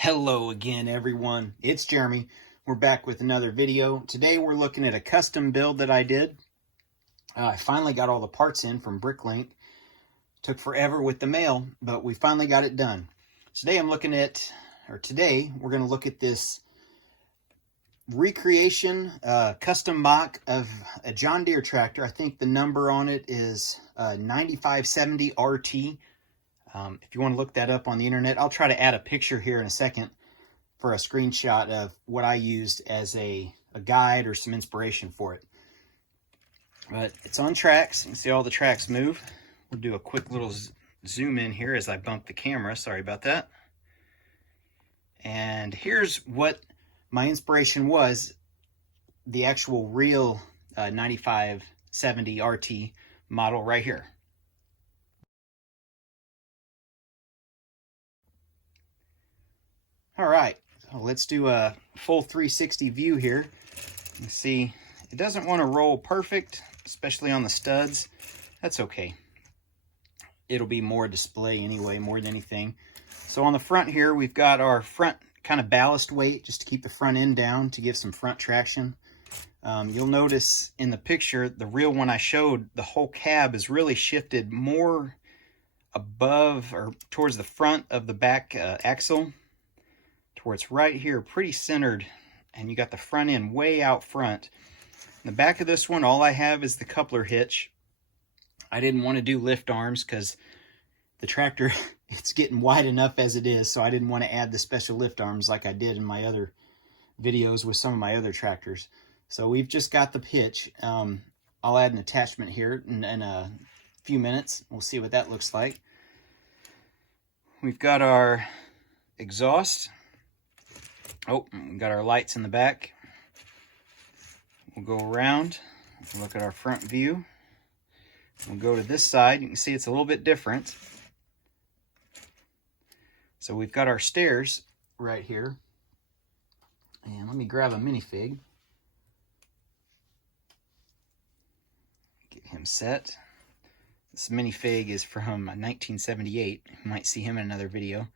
Hello again, everyone. It's Jeremy. We're back with another video. Today we're looking at a custom build that I did. I finally got all the parts in from BrickLink. Took forever with the mail, but we finally got it done. Today we're going to look at this recreation, custom mock of a John Deere tractor. I think the number on it is 9570 RT. If you want to look that up on the internet, I'll try to add a picture here in a second for a screenshot of what I used as a guide or some inspiration for it. But it's on tracks. You can see all the tracks move. We'll do a quick little zoom in here as I bump the camera. Sorry about that. And here's what my inspiration was, the actual real 9570 RT model right here. All right, so let's do a full 360 view here. You see, it doesn't want to roll perfect, especially on the studs. That's okay. It'll be more display anyway, more than anything. So on the front here, we've got our front kind of ballast weight, just to keep the front end down, to give some front traction. You'll notice in the picture, the real one I showed, the whole cab is really shifted more above or towards the front of the back axle, to where it's right here, pretty centered, and you got the front end way out front. In the back of this one, all I have is the coupler hitch. I didn't want to do lift arms because the tractor, it's getting wide enough as it is, so I didn't want to add the special lift arms like I did in my other videos with some of my other tractors. So we've just got the hitch. I'll add an attachment here in a few minutes. We'll see what that looks like. We've got our exhaust. Oh, we got our lights in the back. We'll go around, look at our front view. We'll go to this side. You can see it's a little bit different. So we've got our stairs right here. And let me grab a minifig. Get him set. This minifig is from 1978. You might see him in another video.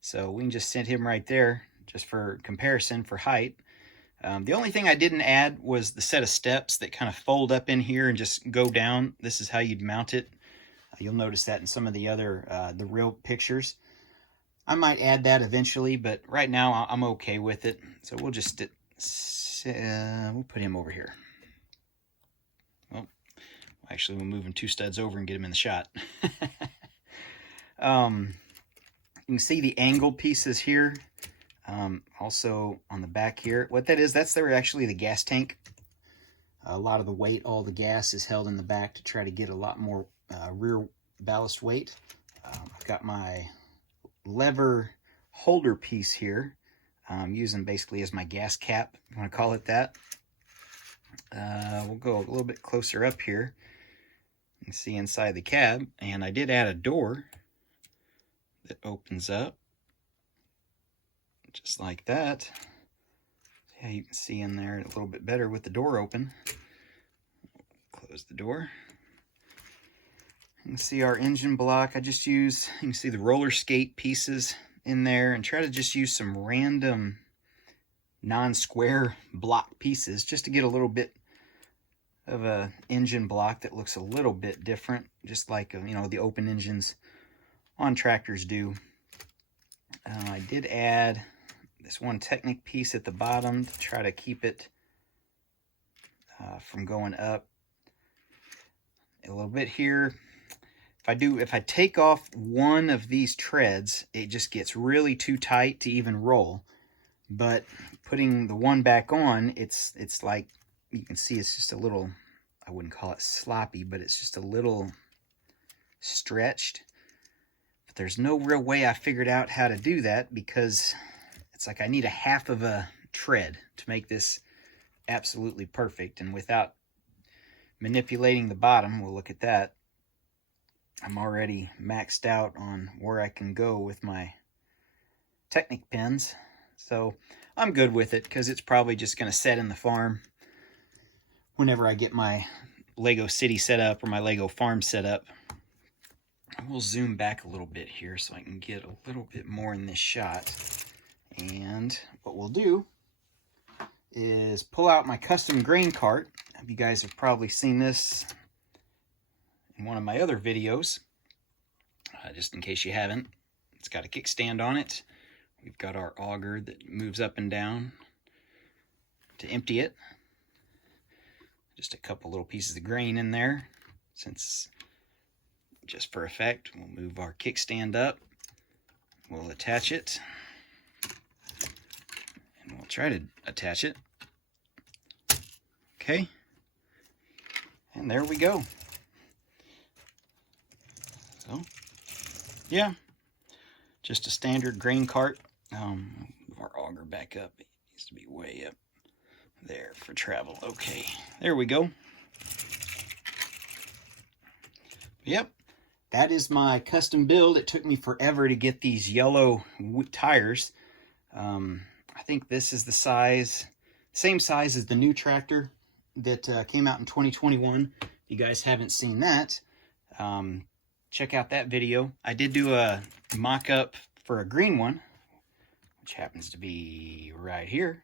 So we can just set him right there, just for comparison for height. The only thing I didn't add was the set of steps that kind of fold up in here and just go down. This is how you'd mount it. You'll notice that in some of the other, the real pictures. I might add that eventually, but right now I'm okay with it. So we'll just, we'll put him over here. Well, actually we'll move him 2 studs over and get him in the shot. You can see the angled pieces here. Also on the back here, what that is, that's actually the gas tank. A lot of the weight, all the gas is held in the back to try to get a lot more rear ballast weight. I've got my lever holder piece here, using basically as my gas cap, if you want to call it that. We'll go a little bit closer up here. You can see inside the cab, and I did add a door that opens up. Just like that. Yeah, you can see in there a little bit better with the door open. Close the door. You can see our engine block. I just use, you can see the roller skate pieces in there, and try to just use some random non-square block pieces just to get a little bit of a engine block that looks a little bit different, just like you know, the open engines on tractors do. I did add this one Technic piece at the bottom to try to keep it from going up a little bit here. If I take off one of these treads, it just gets really too tight to even roll. But putting the one back on, it's like, you can see it's just a little, I wouldn't call it sloppy, but it's just a little stretched. But there's no real way I figured out how to do that, because it's like I need a half of a tread to make this absolutely perfect. And without manipulating the bottom, we'll look at that, I'm already maxed out on where I can go with my Technic pins. So I'm good with it, because it's probably just going to set in the farm whenever I get my Lego City set up or my Lego farm set up. We'll zoom back a little bit here so I can get a little bit more in this shot. And what we'll do is pull out my custom grain cart. You guys have probably seen this in one of my other videos. Just in case you haven't, it's got a kickstand on it. We've got our auger that moves up and down to empty it. Just a couple little pieces of grain in there, since just for effect. We'll move our kickstand up. We'll attach it. And we'll try to attach it. Okay. And there we go. So, yeah. Just a standard grain cart. Move our auger back up. It needs to be way up there for travel. Okay, there we go. Yep, that is my custom build. It took me forever to get these yellow tires. I think this is the size, same size as the new tractor that came out in 2021. If you guys haven't seen that, check out that video. I did do a mock-up for a green one, which happens to be right here.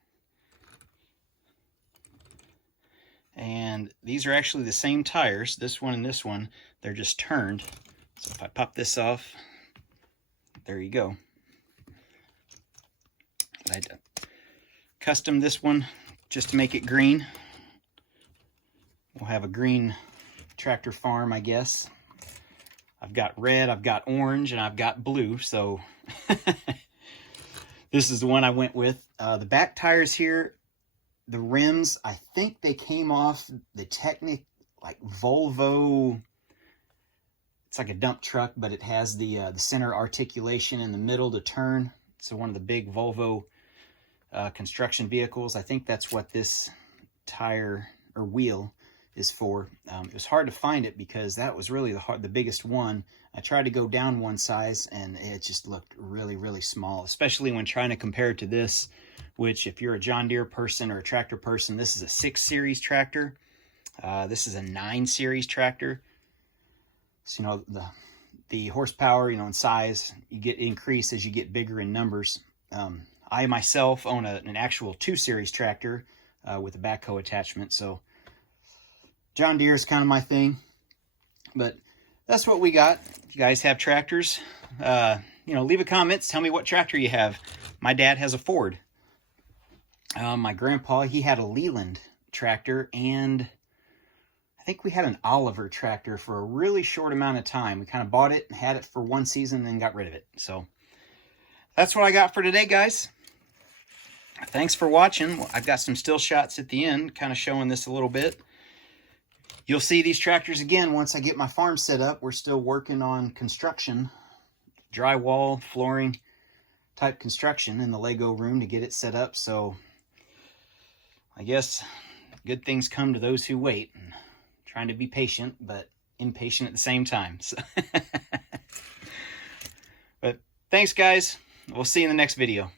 And these are actually the same tires, this one and this one. They're just turned. So if I pop this off, there you go. I custom this one just to make it green. We'll have a green tractor farm, I guess. I've got red, I've got orange, and I've got blue, so this is the one I went with. The back tires here, the rims, I think they came off the Technic, like Volvo. It's like a dump truck, but it has the center articulation in the middle to turn. So one of the big Volvo construction vehicles. I think that's what this tire or wheel is for. It was hard to find it because that was really the biggest one. I tried to go down one size and it just looked really, really small, especially when trying to compare it to this, which if you're a John Deere person or a tractor person, this is a 6 series tractor. This is a 9 series tractor. So, you know, the horsepower, you know, in size, you get increased as you get bigger in numbers. I myself own an actual 2 series tractor with a backhoe attachment. So John Deere is kind of my thing, but that's what we got. If you guys have tractors, you know, leave a comment. Tell me what tractor you have. My dad has a Ford. My grandpa, he had a Leland tractor, and I think we had an Oliver tractor for a really short amount of time. We kind of bought it and had it for one season and then got rid of it. So that's what I got for today, guys. Thanks for watching. I've got some still shots at the end, kind of showing this a little bit. You'll see these tractors again once I get my farm set up. We're still working on construction, drywall, flooring type construction in the Lego room to get it set up. So I guess good things come to those who wait. And trying to be patient, but impatient at the same time. So but thanks, guys. We'll see you in the next video.